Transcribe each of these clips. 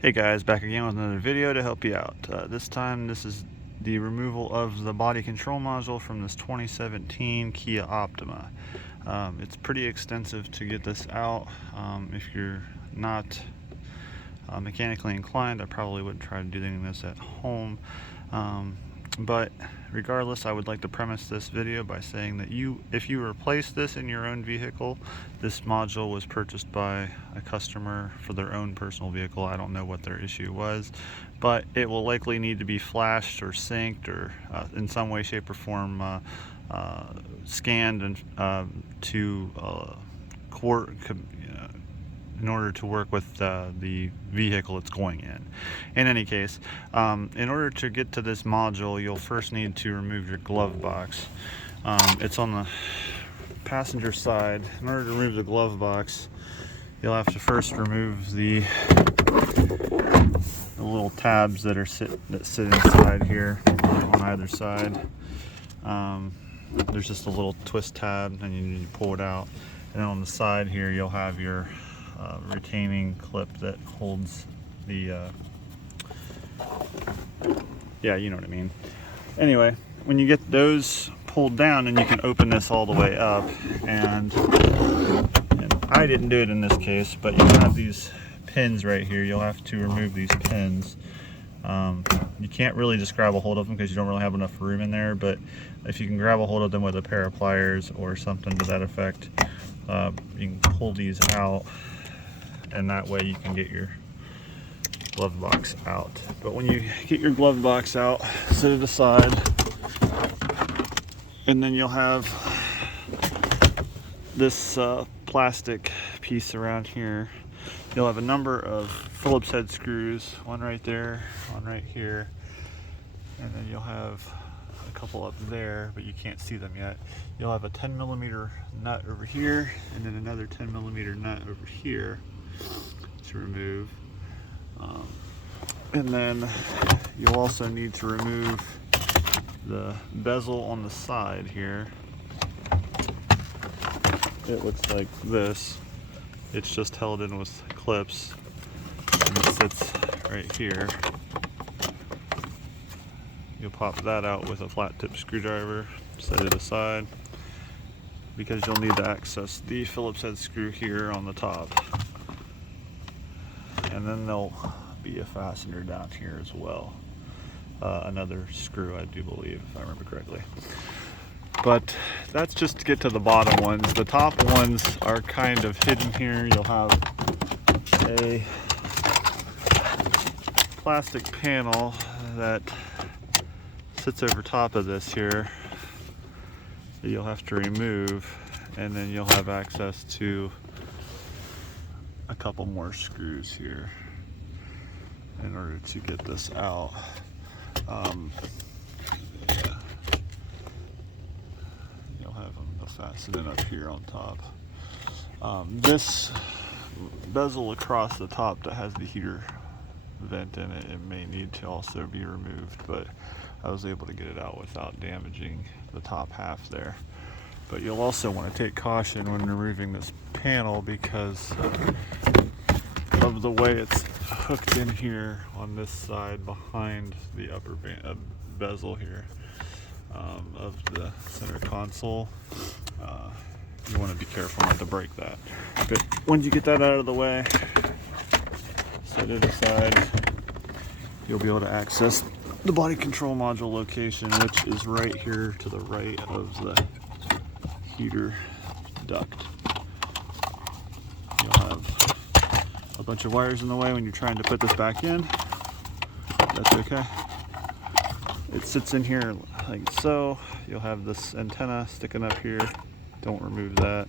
Hey guys, back again with another video to help you out. This time this is the removal of the body control module from this 2017 Kia Optima. It's pretty extensive to get this out. If you're not mechanically inclined, I probably wouldn't try doing this at home. But regardless, I would like to premise this video by saying that if you replace this in your own vehicle, this module was purchased by a customer for their own personal vehicle. I don't know what their issue was, but it will likely need to be flashed or synced or in some way, shape, or form scanned and in order to work with the vehicle it's going in. In any case, in order to get to this module, you'll first need to remove your glove box. It's on the passenger side. In order to remove the glove box, you'll have to first remove the little tabs that sit inside here on either side. There's just a little twist tab, and you need to pull it out. And then on the side here, you'll have your retaining clip that holds the yeah, you know what I mean. Anyway, when you get those pulled down, and you can open this all the way up, and I didn't do it in this case, but you have these pins right here. You'll have to remove these pins. You can't really just grab a hold of them because you don't really have enough room in there, but if you can grab a hold of them with a pair of pliers or something to that effect, you can pull these out, and that way you can get your glove box out. But when you get your glove box out, set it aside, and then you'll have this plastic piece around here. You'll have a number of Phillips head screws, one right there, one right here, and then you'll have a couple up there, but you can't see them yet. You'll have a 10mm nut over here, and then another 10mm nut over here to remove. And then you'll also need to remove the bezel on the side here. It looks like this. It's just held in with clips, and it sits right here. You'll pop that out with a flat tip screwdriver, set it aside, because you'll need to access the Phillips head screw here on the top. And then there'll be a fastener down here as well. Another screw, I do believe, if I remember correctly. But that's just to get to the bottom ones. The top ones are kind of hidden here. You'll have a plastic panel that sits over top of this here that you'll have to remove, and then you'll have access to a couple more screws here in order to get this out. You'll have them fastened up here on top. This bezel across the top that has the heater vent in it, it may need to also be removed, but I was able to get it out without damaging the top half there. But you'll also want to take caution when removing this panel because of the way it's hooked in here on this side behind the upper bezel here of the center console. You want to be careful not to break that. But once you get that out of the way, set it aside, you'll be able to access the body control module location, which is right here to the right of the heater duct. You'll have a bunch of wires in the way when you're trying to put this back in. That's okay. It sits in here like so. You'll have this antenna sticking up here. Don't remove that.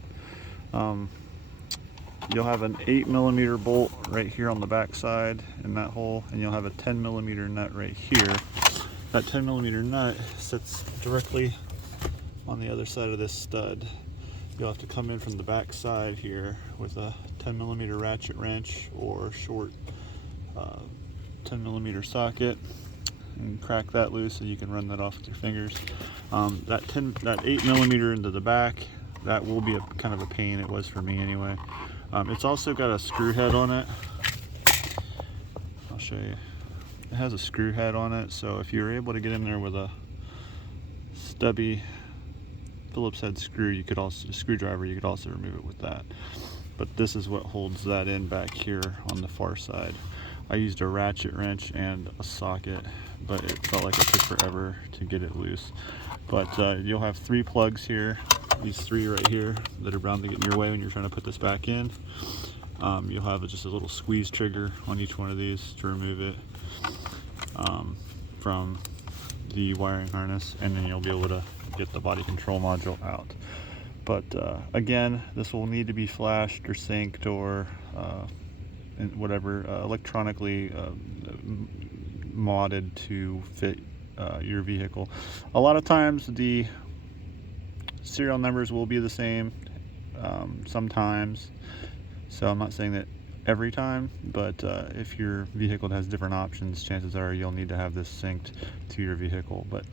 You'll have an 8mm bolt right here on the back side in that hole, and you'll have a 10mm nut right here. That 10mm nut sits directly on the other side of this stud. You'll have to come in from the back side here with a 10mm ratchet wrench or short 10mm socket and crack that loose so you can run that off with your fingers. That 8mm into the back, that will be a kind of a pain. It was for me anyway. It's also got a screw head on it show you. It has a screw head on it, so if you're able to get in there with a stubby Phillips head screwdriver, you could also remove it with that. But this is what holds that in back here on the far side. I used a ratchet wrench and a socket, but it felt like it took forever to get it loose. But you'll have 3 plugs here, these 3 right here, that are bound to get in your way when you're trying to put this back in. You'll have just a little squeeze trigger on each one of these to remove it from the wiring harness, and then you'll be able to get the body control module out. But again, this will need to be flashed or synced or whatever electronically modded to fit your vehicle. A lot of times the serial numbers will be the same sometimes, so I'm not saying that every time, but if your vehicle has different options, chances are you'll need to have this synced to your vehicle. But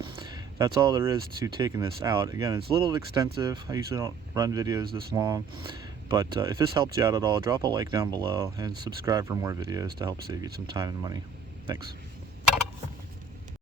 that's all there is to taking this out. Again, it's a little extensive. I usually don't run videos this long, but if this helped you out at all, drop a like down below and subscribe for more videos to help save you some time and money. Thanks.